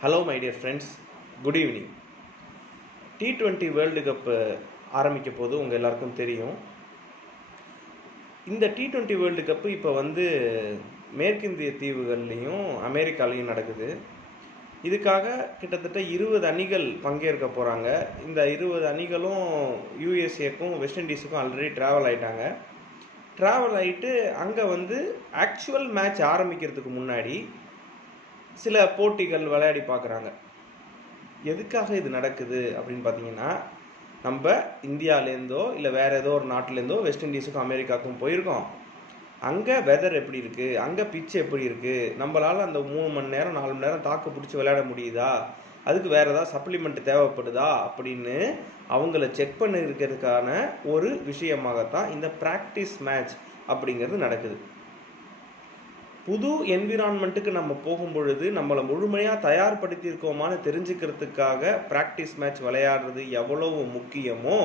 Hello my dear friends, good evening. T20 world cup ஆரம்பிக்க போது உங்கள் எல்லாருக்கும் தெரியும். இந்த T20 வேர்ல்டு கப்பு இப்போ மேற்கிந்திய தீவுகள்லேயும் அமெரிக்காலையும் நடக்குது. இதுக்காக கிட்டத்தட்ட 20 அணிகள் பங்கேற்க போகிறாங்க. இந்த 20 அணிகளும் யூஎஸ்ஏக்கும் வெஸ்ட் இண்டீஸுக்கும் ஆல்ரெடி ட்ராவல் ஆகிட்டாங்க. ட்ராவல் ஆகிட்டு அங்கே ஆக்சுவல் மேட்ச் ஆரம்பிக்கிறதுக்கு முன்னாடி சில போட்டிகள் விளையாடி பார்க்குறாங்க. எதுக்காக இது நடக்குது அப்படின்னு பார்த்தீங்கன்னா, நம்ம இந்தியாவிலேருந்தோ இல்லை வேறு ஏதோ ஒரு நாட்டிலேருந்தோ வெஸ்ட் இண்டீஸுக்கும் அமெரிக்காவுக்கும் போயிருக்கோம். அங்கே வெதர் எப்படி இருக்குது, அங்கே பிச் எப்படி இருக்குது, நம்மளால் அந்த 3 மணி நேரம் 4 மணி நேரம் தாக்கு பிடிச்சி விளையாட முடியுதா, அதுக்கு வேறு ஏதாவது சப்ளிமெண்ட் தேவைப்படுதா அப்படின்னு அவங்கள செக் பண்ணி இருக்கிறதுக்கான ஒரு விஷயமாகத்தான் இந்த ப்ராக்டிஸ் மேட்ச் அப்படிங்கிறது நடக்குது. புது என்விரான்மெண்ட்டுக்கு நம்ம போகும்பொழுது நம்மளை முழுமையாக தயார்படுத்தியிருக்கோமான்னு தெரிஞ்சுக்கிறதுக்காக ப்ராக்டிஸ் மேட்ச் விளையாடுறது எவ்வளவு முக்கியமோ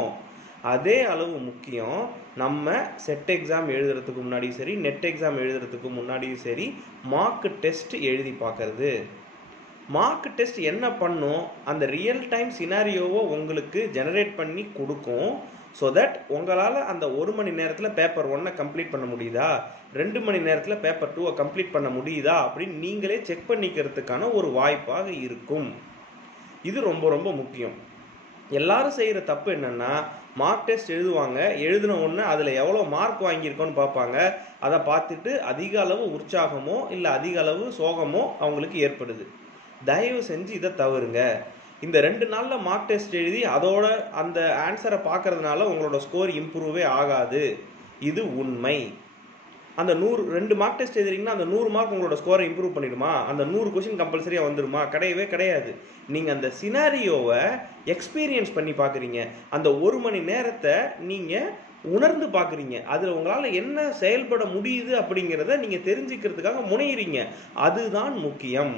அதே அளவு முக்கியம் நம்ம செட் எக்ஸாம் எழுதுறதுக்கு முன்னாடியும் சரி, நெட் எக்ஸாம் எழுதுறதுக்கு முன்னாடியும் சரி, மார்க் டெஸ்ட் எழுதி பார்க்கறது. மார்க் டெஸ்ட் என்ன பண்ணும், அந்த ரியல் டைம் சினாரியோவை உங்களுக்கு ஜெனரேட் பண்ணி கொடுக்கும். ஸோ தட் உங்களால் அந்த 1 மணி நேரத்தில் பேப்பர் 1 கம்ப்ளீட் பண்ண முடியுதா, 2 மணி நேரத்தில் பேப்பர் 2 கம்ப்ளீட் பண்ண முடியுதா அப்படின்னு நீங்களே செக் பண்ணிக்கிறதுக்கான ஒரு வாய்ப்பாக இருக்கும். இது ரொம்ப ரொம்ப முக்கியம். எல்லாரும் செய்கிற தப்பு என்னென்னா, மார்க் டெஸ்ட் எழுதுவாங்க, எழுதின ஒன்று அதில் எவ்வளோ மார்க் வாங்கியிருக்கோன்னு பார்ப்பாங்க. அதை பார்த்துட்டு அதிக அளவு உற்சாகமோ இல்லை அதிக அளவு சோகமோ அவங்களுக்கு ஏற்படுது. தயவு செஞ்சு இதை தவறுங்க. இந்த 2 நாளில் மார்க் டெஸ்ட் எழுதி அதோட அந்த ஆன்சரை பார்க்கறதுனால உங்களோட ஸ்கோர் இம்ப்ரூவே ஆகாது. இது உண்மை. அந்த 2 மார்க் டெஸ்ட் எழுதுறீங்கன்னா அந்த 100 மார்க் உங்களோட ஸ்கோரை இம்ப்ரூவ் பண்ணிடுமா, அந்த 100 கொஷின் கம்பல்சரியாக வந்துடுமா? கிடையவே கிடையாது. நீங்கள் அந்த சினாரியோவை எக்ஸ்பீரியன்ஸ் பண்ணி பார்க்குறீங்க, அந்த 1 மணி நேரத்தை நீங்கள் உணர்ந்து பார்க்குறீங்க, அதில் உங்களால் என்ன செயல்பட முடியுது அப்படிங்கிறத நீங்கள் தெரிஞ்சுக்கிறதுக்காக முனைகிறீங்க. அதுதான் முக்கியம்.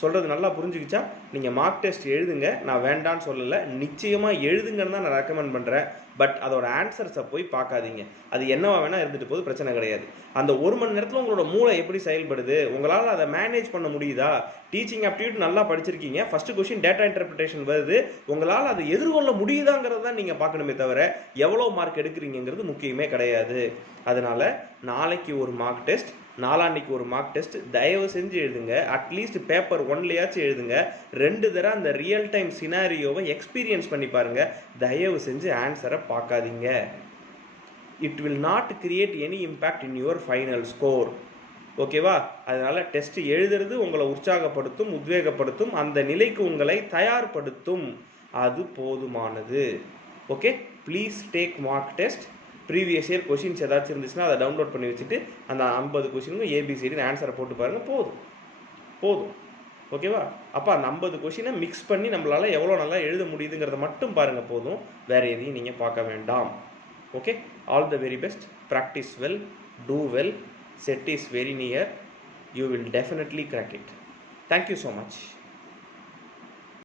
சொல்கிறது நல்லா புரிஞ்சுக்கிச்சா? நீங்கள் மார்க் டெஸ்ட் எழுதுங்க, நான் வேண்டான்னு சொல்லலை, நிச்சயமாக எழுதுங்கன்னு தான் நான் ரெக்கமெண்ட் பண்ணுறேன். பட் அதோட ஆன்சர்ஸை போய் பார்க்காதீங்க. அது என்னவா வேணால் இருந்துட்டு போது, பிரச்சனை கிடையாது. அந்த 1 மணி நேரத்தில் உங்களோட மூளை எப்படி செயல்படுது, உங்களால் அதை மேனேஜ் பண்ண முடியுதா? டீச்சிங் ஆப்டிடியூட் நல்லா படிச்சிருக்கீங்க, ஃபஸ்ட்டு கொஸ்டின் டேட்டா இன்டர்பிரிட்டேஷன் வருது, உங்களால் அதை எதிர்கொள்ள முடியுதாங்கிறது தான் நீங்கள் பார்க்கணுமே தவிர எவ்வளோ மார்க் எடுக்கிறீங்கிறது முக்கியமே கிடையாது. அதனால் நாளைக்கு ஒரு மார்க் டெஸ்ட், நாளான்னைக்கு ஒரு மார்க் டெஸ்ட் தயவு செஞ்சு எழுதுங்க. அட்லீஸ்ட் பேப்பர் 1லயாச்சும் எழுதுங்க. 2 தடவை அந்த ரியல் டைம் சினாரியோவை எக்ஸ்பீரியன்ஸ் பண்ணி பாருங்க. தயவு செஞ்சு ஆன்சரை பார்க்காதீங்க. It will not create any impact in your final score. ஓகேவா? அதனால் டெஸ்ட் எழுதுறது உங்களை உற்சாகப்படுத்தும், உத்வேகப்படுத்தும், அந்த நிலைக்கு உங்களை தயார்படுத்தும். அது போதுமானது. Okay, please take mark test. Previous year questions ஏதாச்சும் இருந்துச்சுன்னா அதை டவுன்லோட் பண்ணி வச்சுட்டு அந்த 50 கொஷினுக்கும் ஏபிசிடின்னு ஆன்சரை போட்டு பாருங்கள். போதும். ஓகேவா? அப்போ அந்த 50 கொஷினை மிக்ஸ் பண்ணி நம்மளால் எவ்வளோ நல்லா எழுத முடியுதுங்கிறத மட்டும் பாருங்கள். போதும், வேறு எதையும் நீங்கள் பார்க்க வேண்டாம். Okay, all the very best. Practice well, do well, set is very near. You will definitely crack it. Thank you so much.